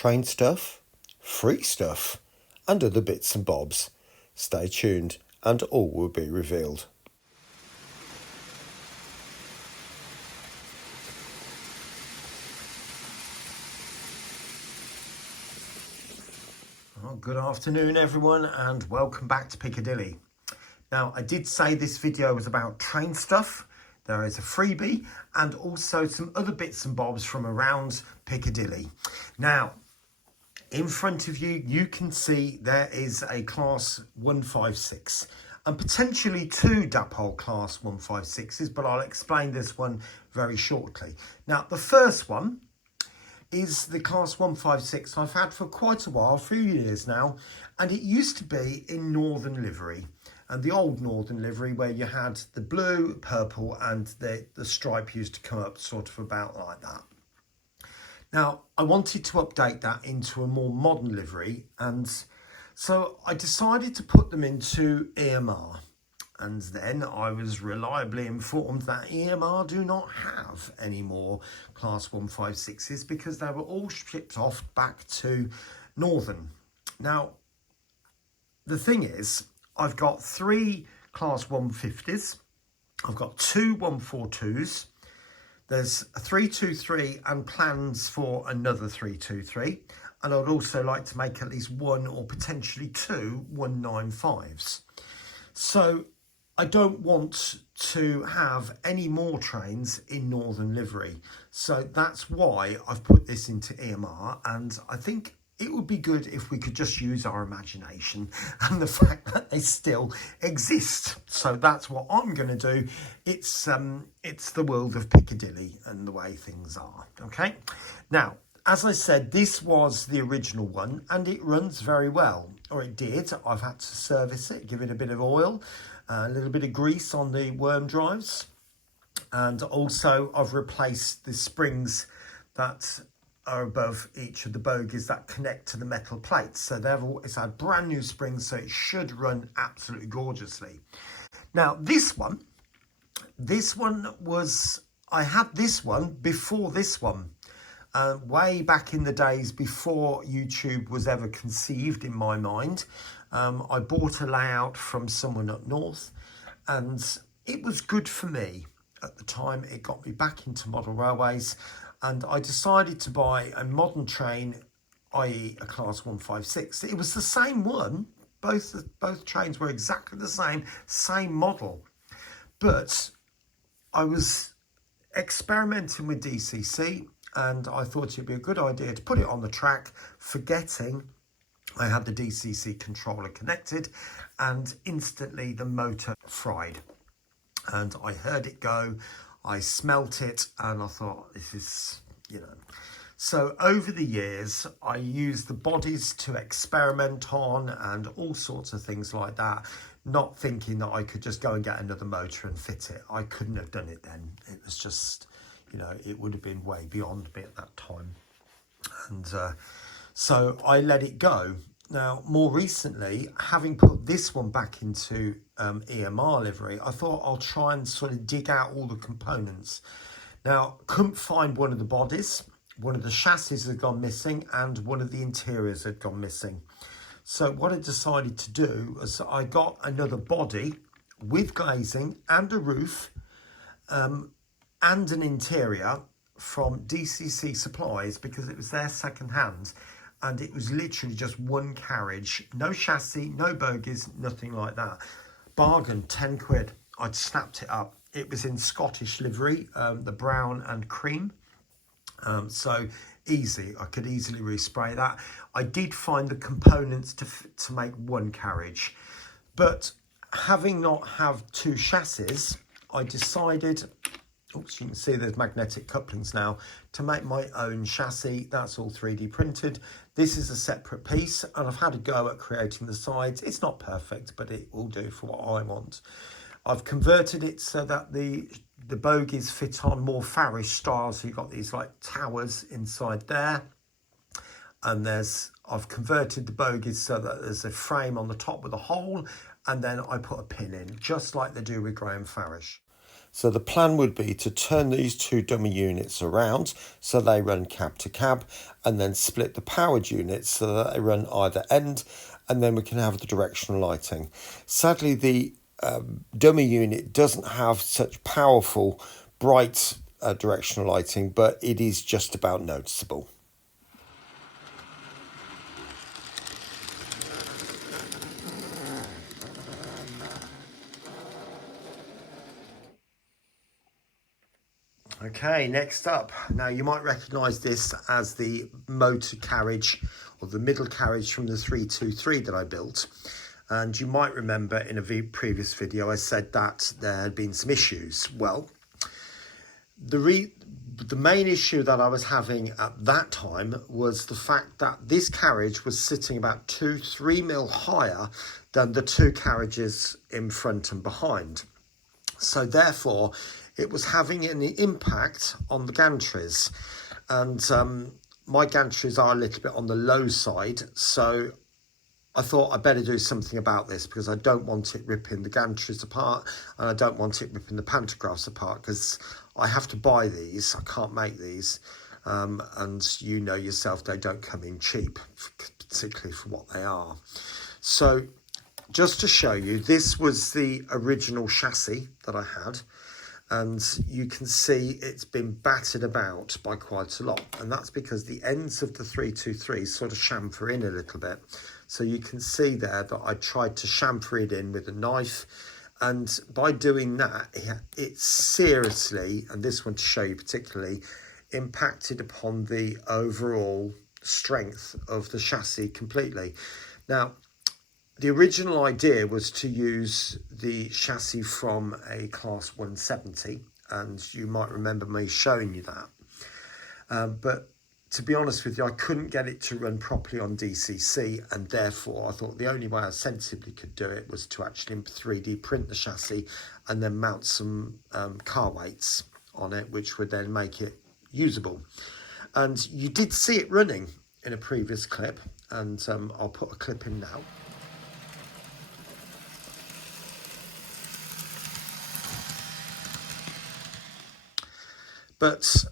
train stuff, free stuff, and other bits and bobs. Stay tuned and all will be revealed. Well, good afternoon everyone and welcome back to Piccadilly. Now, I did say this video was about train stuff. There is a freebie and also some other bits and bobs from around Piccadilly. Now, in front of you, you can see there is a Class 156 and potentially two Dapol Class 156s, but I'll explain this one very shortly. Now, the first one is the Class 156 I've had for quite a while, a few years now, and it used to be in Northern livery. And the old Northern livery where you had the blue, purple and the stripe used to come up sort of about like that. Now, I wanted to update that into a more modern livery, and so I decided to put them into EMR. And then I was reliably informed that EMR do not have any more Class 156s because they were all shipped off back to Northern. Now, the thing is, I've got 3 Class 150s, I've got 2 142s, there's a 323 and plans for another 323, and I'd also like to make at least 1 or potentially 2 195s. So I don't want to have any more trains in Northern livery. So that's why I've put this into EMR, and I think it would be good if we could just use our imagination and the fact that they still exist. So that's what I'm going to do. It's the world of Piccadilly and the way things are. Okay. Now, as I said, this was the original one and it runs very well, or it did. I've had to service it, give it a bit of oil, a little bit of grease on the worm drives, and also I've replaced the springs that are above each of the bogies that connect to the metal plates. So it's had brand new springs, so it should run absolutely gorgeously. Now, this one was, I had this one before this one. Way back in the days before YouTube was ever conceived in my mind. I bought a layout from someone up north and it was good for me at the time. It got me back into model railways and I decided to buy a modern train, i.e. a Class 156. It was the same one. Both trains were exactly the same model. But I was experimenting with DCC and I thought it'd be a good idea to put it on the track, forgetting I had the DCC controller connected, and instantly the motor fried. And I heard it go, I smelt it, and I thought, this is, So over the years, I used the bodies to experiment on and all sorts of things like that, not thinking that I could just go and get another motor and fit it. I couldn't have done it then. It was just, it would have been way beyond me at that time. And so I let it go. Now, more recently, having put this one back into EMR livery, I thought I'll try and sort of dig out all the components. Now, couldn't find one of the bodies. One of the chassis had gone missing and one of the interiors had gone missing. So what I decided to do was I got another body with glazing and a roof and an interior from DCC Supplies because it was their second hand. And it was literally just one carriage, no chassis, no bogies, nothing like that. Bargain, 10 quid. I'd snapped it up. It was in Scottish livery, the brown and cream. So easy, I could easily respray that. I did find the components to make one carriage. But having not have 2 chassis, I decided, oops, you can see there's magnetic couplings now, to make my own chassis. That's all 3D printed. This is a separate piece and I've had a go at creating the sides. It's not perfect, but it will do for what I want. I've converted it so that the bogies fit on more Farish style. So you've got these like towers inside there. And I've converted the bogies so that there's a frame on the top with a hole. And then I put a pin in, just like they do with Graham Farish. So the plan would be to turn these two dummy units around so they run cab to cab, and then split the powered units so that they run either end, and then we can have the directional lighting. Sadly, the dummy unit doesn't have such powerful, bright directional lighting, but it is just about noticeable. Okay, next up. Now you might recognise this as the motor carriage or the middle carriage from the 323 that I built. And you might remember in a previous video I said that there had been some issues. Well, the main issue that I was having at that time was the fact that this carriage was sitting about 2-3 mil higher than the two carriages in front and behind. So therefore, it was having an impact on the gantries, and my gantries are a little bit on the low side, so I thought I'd better do something about this because I don't want it ripping the gantries apart, and I don't want it ripping the pantographs apart because I have to buy these. I can't make these, and you know yourself, they don't come in cheap, particularly for what they are. So just to show you, this was the original chassis that I had. And you can see it's been battered about by quite a lot. And that's because the ends of the 323 sort of chamfer in a little bit. So you can see there that I tried to chamfer it in with a knife. And by doing that, it seriously, and this one to show you particularly, impacted upon the overall strength of the chassis completely. Now, the original idea was to use the chassis from a Class 170, and you might remember me showing you that. But to be honest with you, I couldn't get it to run properly on DCC, and therefore I thought the only way I sensibly could do it was to actually 3D print the chassis and then mount some car weights on it, which would then make it usable. And you did see it running in a previous clip, and I'll put a clip in now. But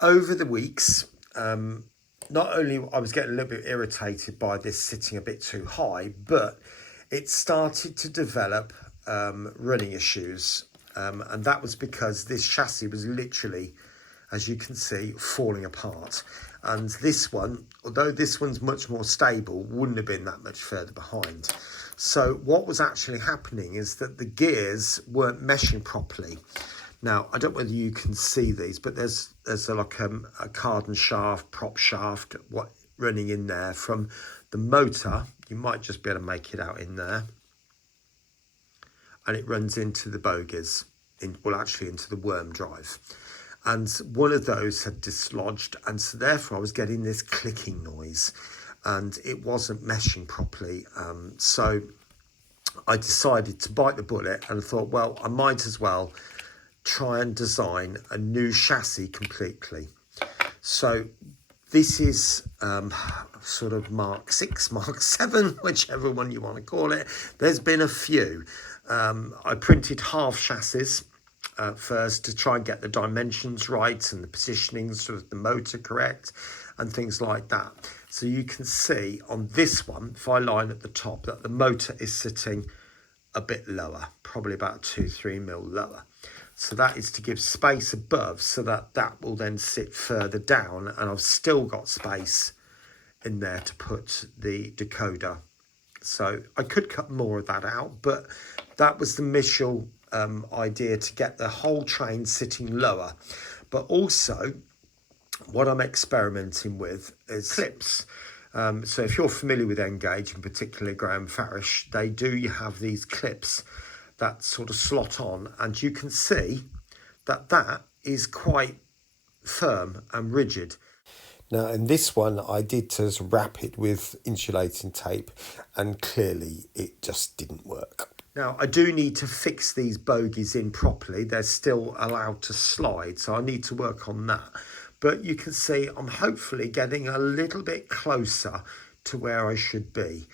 over the weeks, not only I was getting a little bit irritated by this sitting a bit too high, but it started to develop running issues. And that was because this chassis was literally, as you can see, falling apart. And this one, although this one's much more stable, wouldn't have been that much further behind. So what was actually happening is that the gears weren't meshing properly. Now, I don't know whether you can see these, but there's like a cardan shaft, prop shaft, running in there from the motor. You might just be able to make it out in there. And it runs into the bogies, actually into the worm drive. And one of those had dislodged, and so therefore I was getting this clicking noise, and it wasn't meshing properly. So I decided to bite the bullet, and I thought, well, I might as well try and design a new chassis completely. So this is sort of Mark 6, Mark 7, whichever one you want to call it. There's been a few. I printed half chassis first to try and get the dimensions right and the positioning, sort of the motor correct and things like that. So you can see on this one, if I line at the top, that the motor is sitting a bit lower, probably about 2-3 mil lower. So that is to give space above so that that will then sit further down, and I've still got space in there to put the decoder. So I could cut more of that out, but that was the initial idea, to get the whole train sitting lower. But also what I'm experimenting with is clips. So if you're familiar with Engage, in particular Graham Farish, they do have these clips that sort of slot on, and you can see that that is quite firm and rigid. Now in this one I did just wrap it with insulating tape, and clearly it just didn't work. Now I do need to fix these bogies in properly. They're still allowed to slide, so I need to work on that. But you can see I'm hopefully getting a little bit closer to where I should be.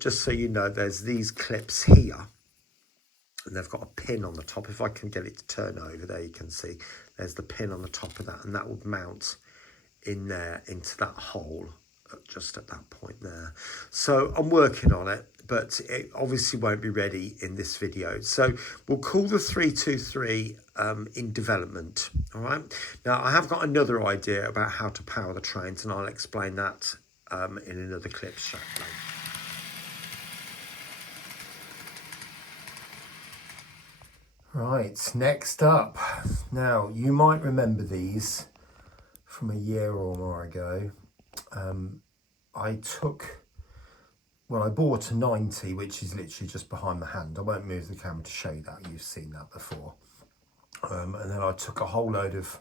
Just so you know, there's these clips here. and they've got a pin on the top. If I can get it to turn over, there you can see there's the pin on the top of that, and that would mount in there into that hole just at that point there. So I'm working on it, but it obviously won't be ready in this video. So we'll call the 323 in development. All right, now I have got another idea about how to power the trains, and I'll explain that in another clip shortly. Right, next up. Now, you might remember these from a year or more ago. I bought a 90, which is literally just behind my hand. I won't move the camera to show you that, you've seen that before. And then I took a whole load of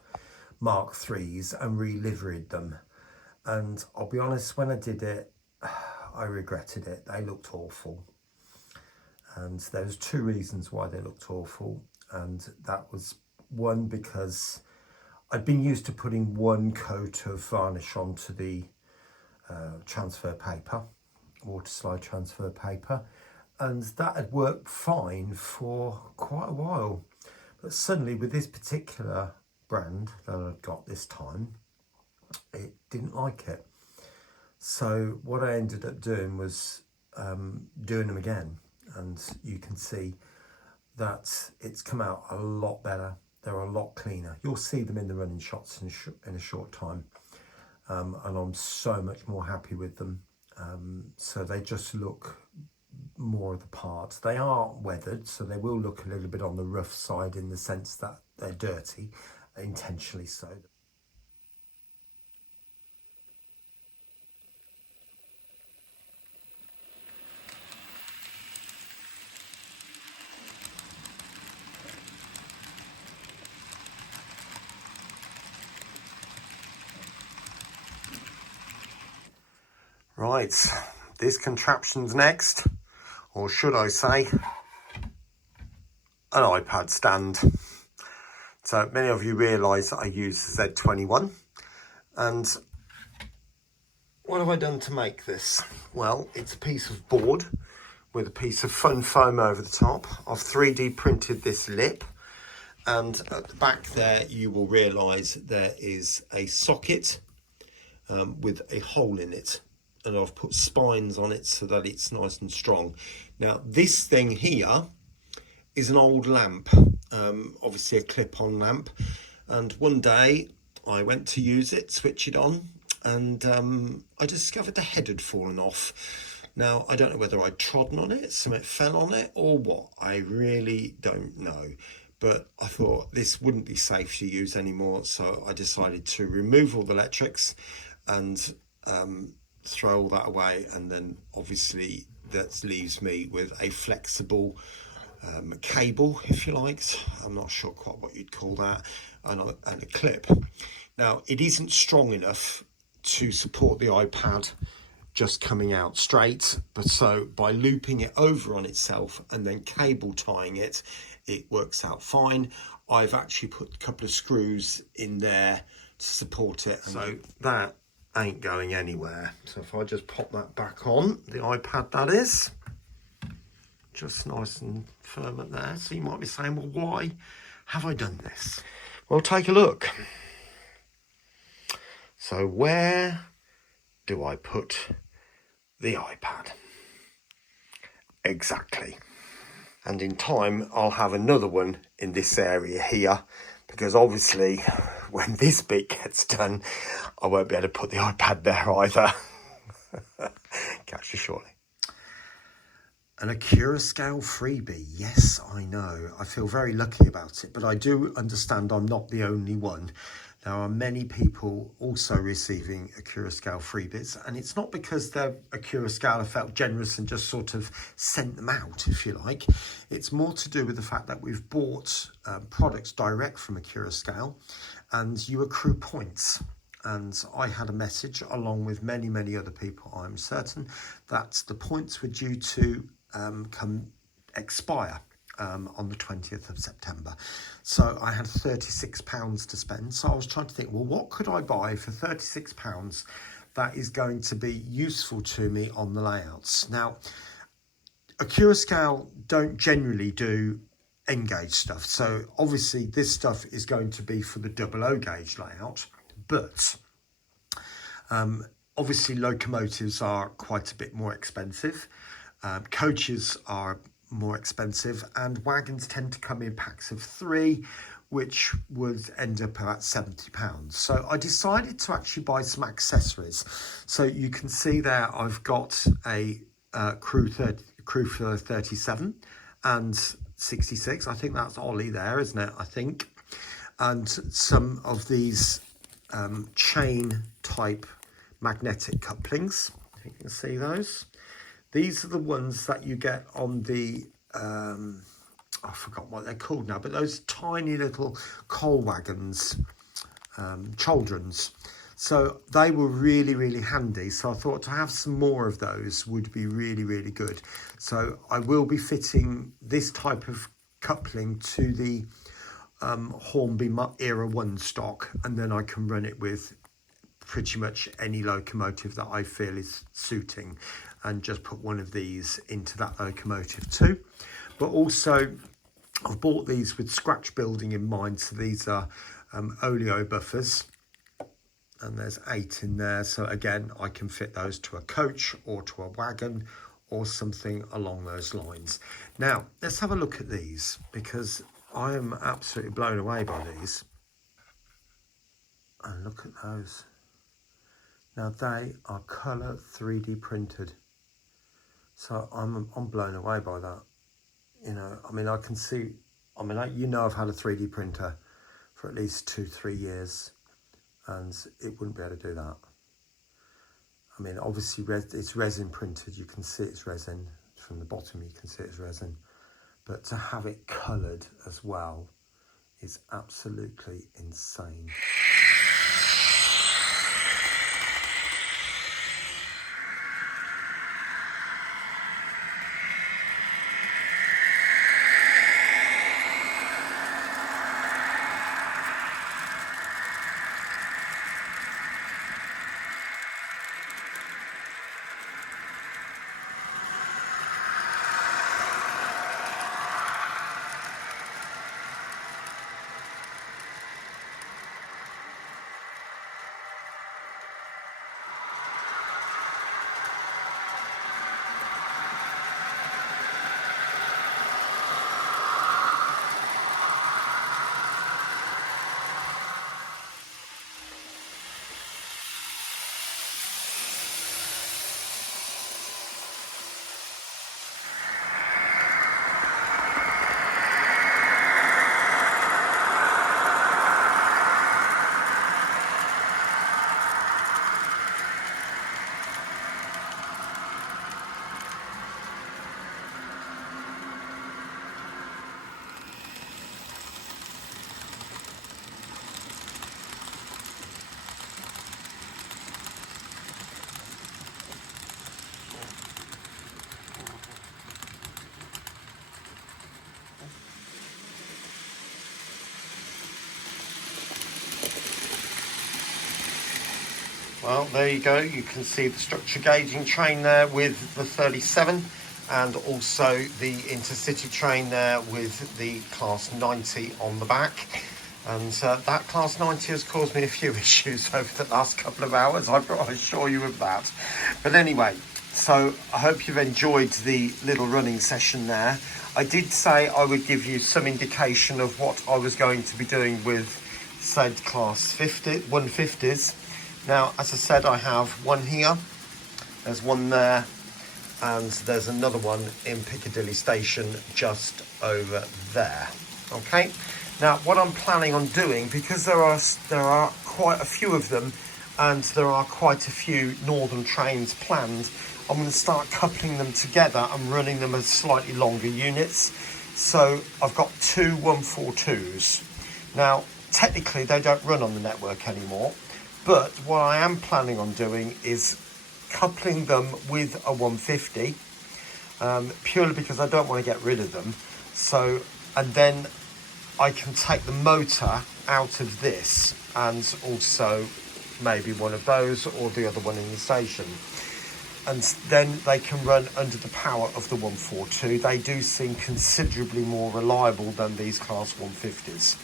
Mark 3s and re-liveried them. And I'll be honest, when I did it, I regretted it. They looked awful. And there was two reasons why they looked awful. And that was one, because I'd been used to putting one coat of varnish onto the transfer paper, water slide transfer paper, and that had worked fine for quite a while. But suddenly with this particular brand that I'd got this time, it didn't like it. So what I ended up doing was doing them again, and you can see that it's come out a lot better. They're a lot cleaner. You'll see them in the running shots in a short time. And I'm so much more happy with them. So they just look more of the part. They are weathered, so they will look a little bit on the rough side in the sense that they're dirty, intentionally so. Right, this contraption's next, or should I say, an iPad stand. So many of you realise that I use the Z21, and what have I done to make this? Well, it's a piece of board with a piece of fun foam over the top. I've 3D printed this lip, and at the back there you will realise there is a socket with a hole in it. And I've put spines on it so that it's nice and strong. Now this thing here is an old lamp, obviously a clip-on lamp, and one day I went to use it, switch it on, and I discovered the head had fallen off. Now I don't know whether I'd trodden on it, something fell on it, or what. I really don't know, but I thought this wouldn't be safe to use anymore, so I decided to remove all the electrics and throw all that away, and then obviously that leaves me with a flexible cable, if you like. I'm not sure quite what you'd call that, and a clip. Now it isn't strong enough to support the iPad just coming out straight, but so by looping it over on itself and then cable tying it, it works out fine. I've actually put a couple of screws in there to support it, so that ain't going anywhere. So if I just pop that back on, the iPad that is, just nice and firm up there. So you might be saying, well, why have I done this? Well, take a look. So where do I put the iPad? Exactly. And in time, I'll have another one in this area here, because obviously when this bit gets done, I won't be able to put the iPad there either. Catch you shortly. An Accurascale freebie. Yes, I know. I feel very lucky about it, but I do understand I'm not the only one. There are many people also receiving Accurascale freebies, and it's not because the Accurascale have felt generous and just sort of sent them out, if you like. It's more to do with the fact that we've bought products direct from Accurascale, and you accrue points. And I had a message, along with many, many other people, I'm certain, that the points were due to expire on the 20th of September. So I had £36 to spend. So I was trying to think, well, what could I buy for £36 that is going to be useful to me on the layouts? Now, Accurascale don't generally do N gauge stuff. So obviously this stuff is going to be for the 00 gauge layout, but obviously locomotives are quite a bit more expensive. Coaches are more expensive, and wagons tend to come in packs of 3, which would end up about £70. So I decided to actually buy some accessories. So you can see there I've got a crew for 37 and 66. I think that's Ollie there, isn't it? I think. And some of these chain type magnetic couplings. You can see those. These are the ones that you get on the I forgot what they're called now, but those tiny little coal wagons, chaldrons. So they were really, really handy. So I thought to have some more of those would be really, really good. So I will be fitting this type of coupling to the Hornby Era 1 stock, and then I can run it with pretty much any locomotive that I feel is suiting, and just put one of these into that locomotive too. But also I've bought these with scratch building in mind. So these are oleo buffers, and there's 8 in there. So again, I can fit those to a coach or to a wagon or something along those lines. Now let's have a look at these, because I am absolutely blown away by these. And look at those. Now they are colour 3D printed. So I'm blown away by that. You know, I mean, I can see, I mean, you know, I've had a 3D printer for at least 2-3 years, and it wouldn't be able to do that. I mean, obviously it's resin printed. You can see it's resin. From the bottom you can see it's resin. But to have it coloured as well is absolutely insane. Well, there you go. You can see the structure gauging train there with the 37, and also the intercity train there with the class 90 on the back. And that class 90 has caused me a few issues over the last couple of hours, I assure you of that. But anyway, so I hope you've enjoyed the little running session there. I did say I would give you some indication of what I was going to be doing with said class 150s. Now, as I said, I have one here, there's one there, and there's another one in Piccadilly Station just over there. Okay, now what I'm planning on doing, because there are quite a few of them, and there are quite a few northern trains planned, I'm going to start coupling them together and running them as slightly longer units. So I've got 2 142s. Now, technically they don't run on the network anymore, but what I am planning on doing is coupling them with a 150, purely because I don't want to get rid of them. So, and then I can take the motor out of this, and also maybe one of those or the other one in the station. and then they can run under the power of the 142. They do seem considerably more reliable than these Class 150s.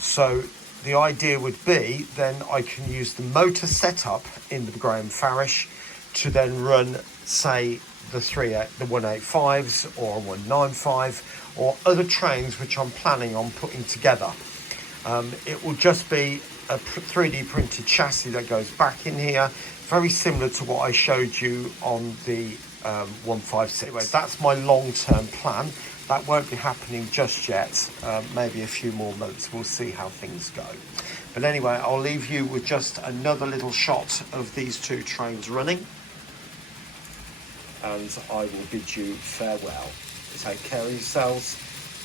So the idea would be then I can use the motor setup in the Graham Farish to then run, say, the 185s or a 195 or other trains which I'm planning on putting together. It will just be a 3D printed chassis that goes back in here, very similar to what I showed you on the 156. Anyway, that's my long-term plan. That won't be happening just yet, maybe a few more months. We'll see how things go. But anyway, I'll leave you with just another little shot of these two trains running, and I will bid you farewell. Take care of yourselves,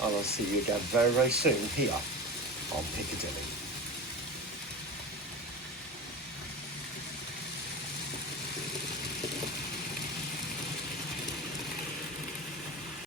and I'll see you again very, very soon here on Piccadilly.